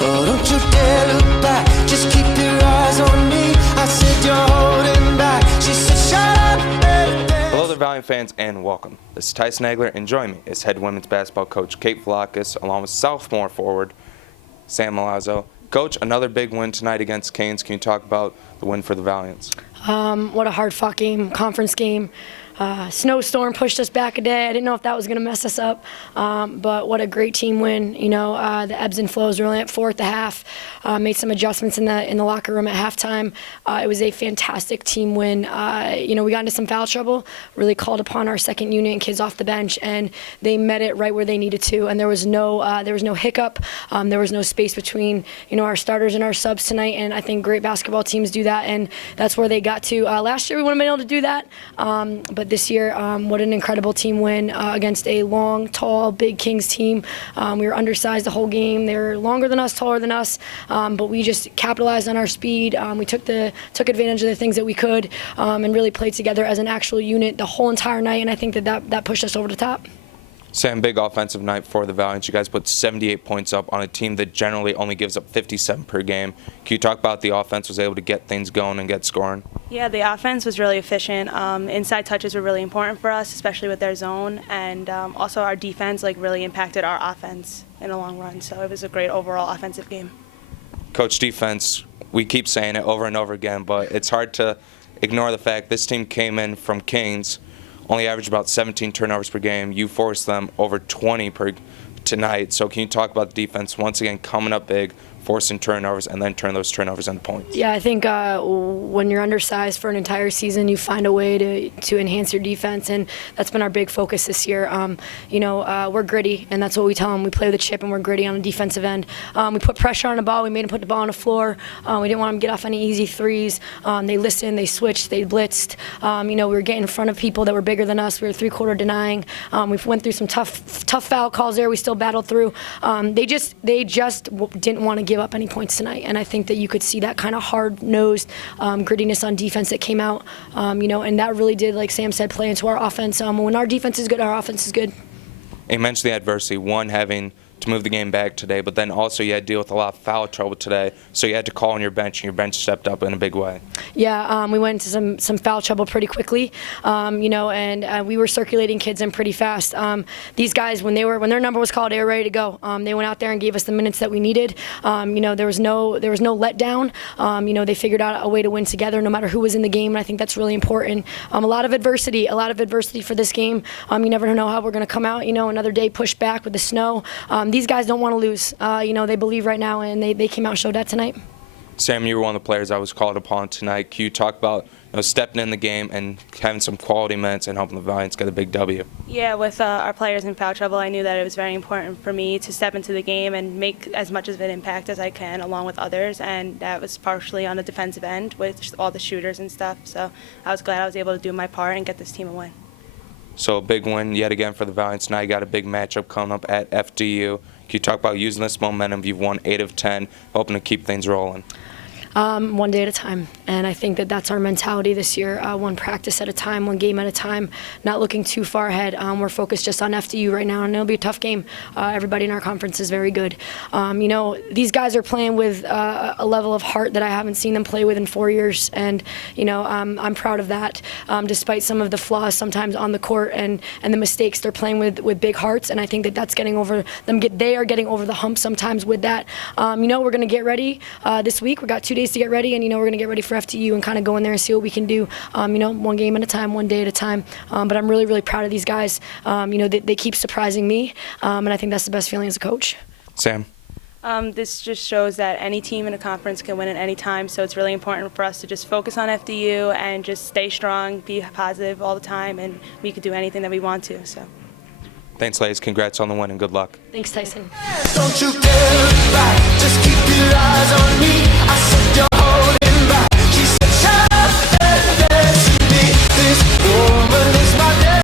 Oh, don't you dare look back, just keep your eyes on me. I said you're holding back, she said shut up. Hello there, Valiant fans, and welcome. This is Tyson Agler, and join me is head women's basketball coach Kate Vlahakis, along with sophomore forward Samantha Milazzo. Coach, another big win tonight against Canes. Can you talk about the win for the Valiants? What a hard-fought game, conference game. Snowstorm pushed us back a day. I didn't know if that was going to mess us up, but what a great team win. You know, the ebbs and flows. We were only at 4 at the half. Made some adjustments in the locker room at halftime. It was a fantastic team win. You know, we got into some foul trouble. Really called upon our second unit and kids off the bench, and they met it right where they needed to. And there was no hiccup. There was no space between our starters and our subs tonight. And I think great basketball teams do that, and that's where they got to. Last year we wouldn't have been able to do that, but this year, what an incredible team win against a long, tall, big Kings team. We were undersized the whole game. They were longer than us, taller than us, but we just capitalized on our speed. We took advantage of the things that we could and really played together as an actual unit the whole entire night, and I think that pushed us over the top. Sam, big offensive night for the Valiants. You guys put 78 points up on a team that generally only gives up 57 per game. Can you talk about the offense was able to get things going and get scoring? Yeah, the offense was really efficient. Inside touches were really important for us, especially with their zone, and also our defense really impacted our offense in the long run. So it was a great overall offensive game. Coach, defense, we keep saying it over and over again, but it's hard to ignore the fact this team came in from Canes, only averaged about 17 turnovers per game. You forced them over 20 per tonight. So can you talk about the defense once again coming up big, forcing turnovers, and then turn those turnovers into points? Yeah, I think when you're undersized for an entire season, you find a way to enhance your defense, and that's been our big focus this year. We're gritty, and that's what we tell them. We play with a chip, and we're gritty on the defensive end. We put pressure on the ball. We made them put the ball on the floor. We didn't want them to get off any easy threes. They listened, they switched, they blitzed. We were getting in front of people that were bigger than us. We were three-quarter denying. We went through some tough foul calls there. We still battled through. They just didn't want to give up any points tonight, and I think that you could see that kind of hard-nosed grittiness on defense that came out, and that really did, like Sam said, play into our offense. When our defense is good, our offense is good. You mentioned the adversity, one having to move the game back today, but then also you had to deal with a lot of foul trouble today, so you had to call on your bench, and your bench stepped up in a big way. Yeah, we went into some foul trouble pretty quickly, and we were circulating kids in pretty fast. These guys, when their number was called, they were ready to go. They went out there and gave us the minutes that we needed. There was no letdown. They figured out a way to win together, no matter who was in the game, and I think that's really important. A lot of adversity for this game. You never know how we're going to come out. Another day pushed back with the snow. These guys don't want to lose. They believe right now, and they came out and showed that tonight. Sam, you were one of the players I was called upon tonight. Can you talk about stepping in the game and having some quality minutes and helping the Valiants get a big W? Yeah, with our players in foul trouble, I knew that it was very important for me to step into the game and make as much of an impact as I can along with others, and that was partially on the defensive end with all the shooters and stuff. So I was glad I was able to do my part and get this team a win. So a big win yet again for the Valiants. Now you got a big matchup coming up at FDU. Can you talk about using this momentum? You've won 8 of 10, hoping to keep things rolling. One day at a time, and I think that that's our mentality this year. One practice at a time, one game at a time, not looking too far ahead. We're focused just on FDU right now, and it'll be a tough game. Everybody in our conference is very good. These guys are playing with a level of heart that I haven't seen them play with in 4 years, and I'm proud of that. Despite some of the flaws sometimes on the court and the mistakes, they're playing with big hearts, and I think that that's getting over them. They are getting over the hump sometimes with that. We're going to get ready this week. We got 2 days to get ready, and we're going to get ready for FDU and kind of go in there and see what we can do. One game at a time, one day at a time. But I'm really, really proud of these guys. They keep surprising me, and I think that's the best feeling as a coach. Sam? This just shows that any team in a conference can win at any time, so it's really important for us to just focus on FDU and just stay strong, be positive all the time, and we can do anything that we want to. So. Thanks, ladies. Congrats on the win, and good luck. Thanks, Tyson. Don't you dare look back, just keep your eyes on me.